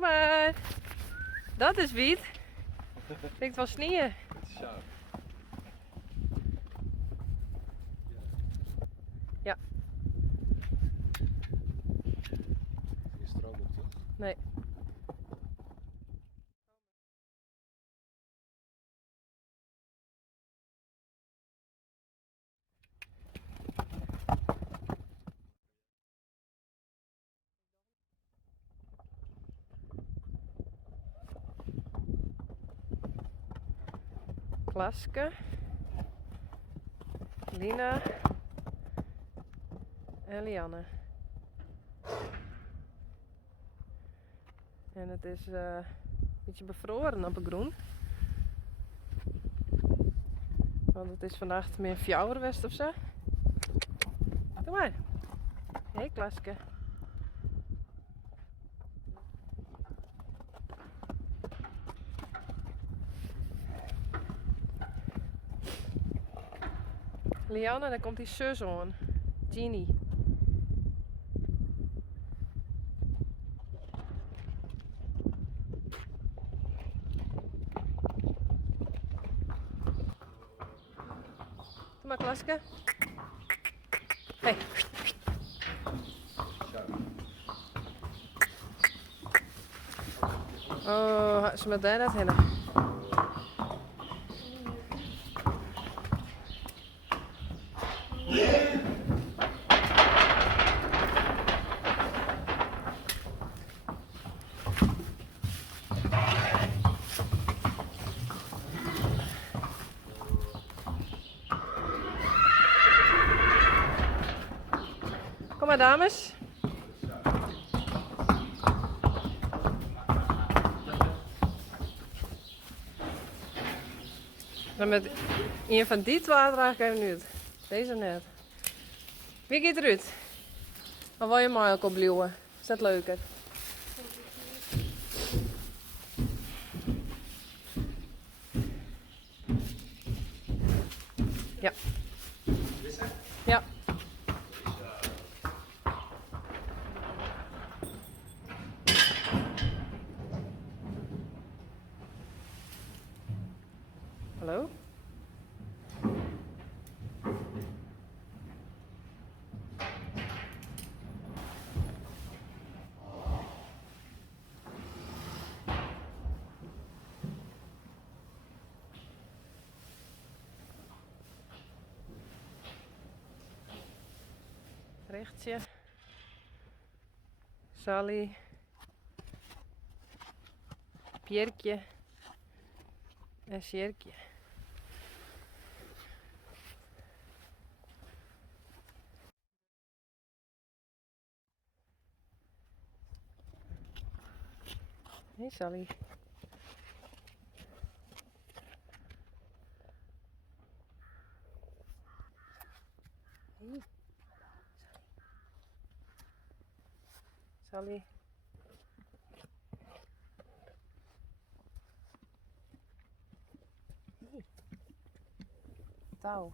Kijk maar. Dat is wiet. Klinkt wel sneeuw. Het is sharp. Ja. Geen stroom op toch? Nee. Klaske, Lina en Lianne. En het is een beetje bevroren op het groen. Want het is vannacht meer fjouwerwest of zo. Doe maar. Hé Klaske. Lianne, daar komt die zus aan. Jeannie. Doe maar Klaske. Hey. Oh, ze met daar net heen. Kom maar dames. Dan met een van die twee draag ik even uit. Deze net. Wie gaat eruit? Dan wil je mij ook opblijven. Is dat leuker? Ja. Ja. Hallo? Rechtje. Sally. Pierkje. En Sjerkje. Hey Sally. Hey. Sally. Hey. Touw.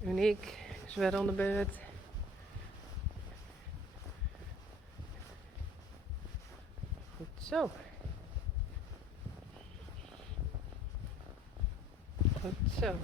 Uniek, is weer aan de beurt. Goed zo. Goed zo.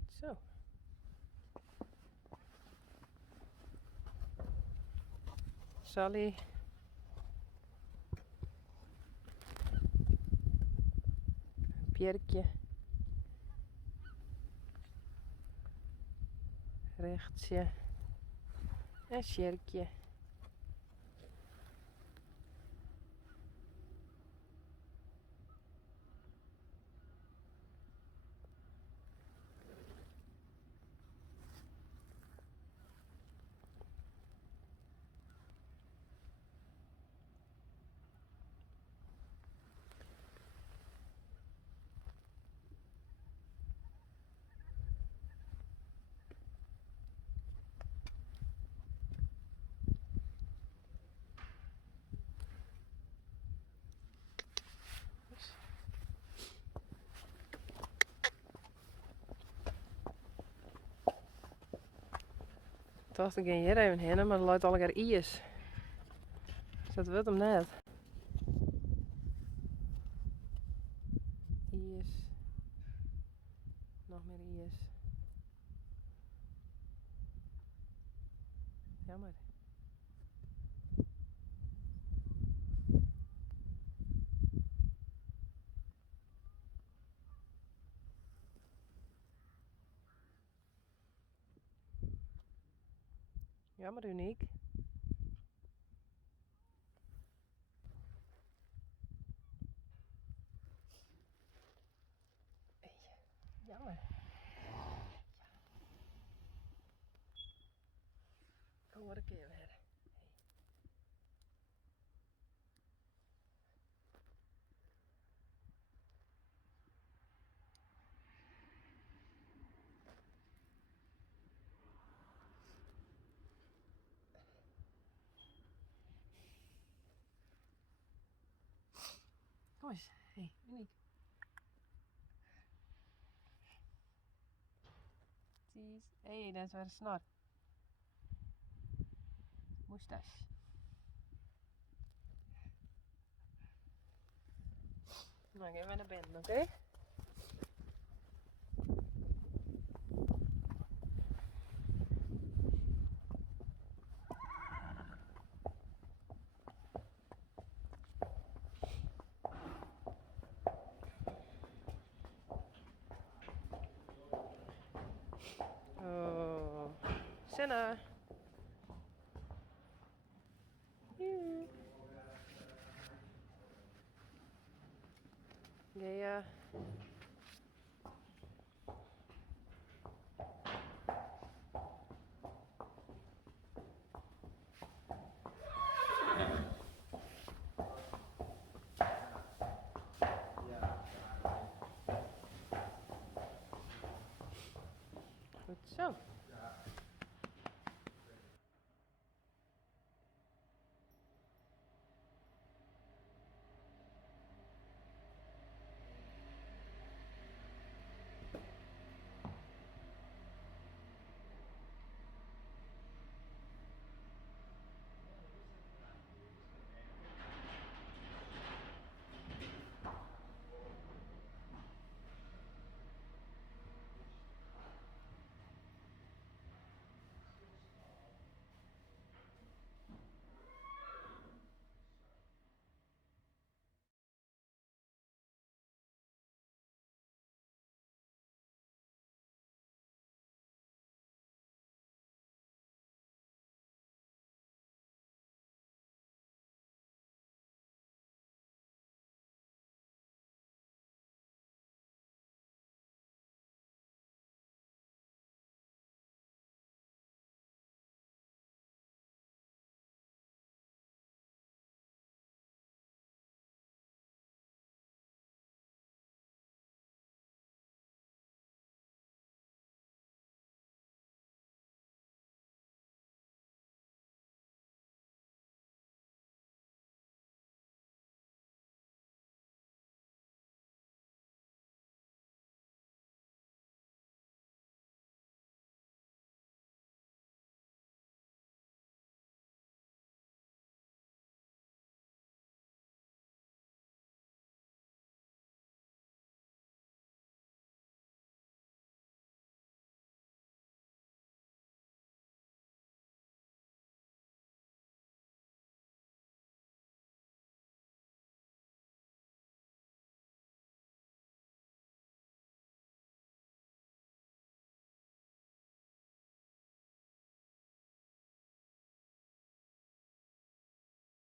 Goed zo. Sally. Pierkje. Rechtsje. En Sjerkje. Ik dacht ik ging hier even heen, maar er loopt al een ijs. Dus dat wordt hem net. Ijs. Nog meer ijs. Jammer. Jammer, uniek. Jammer. Kom maar een keer weer. Kom eens. Hey, uniek. Hé, dat is weer een snor. Moustache. Nou, ik ga even naar binnen, oké? Oh, Senna. Ja. Goed zo.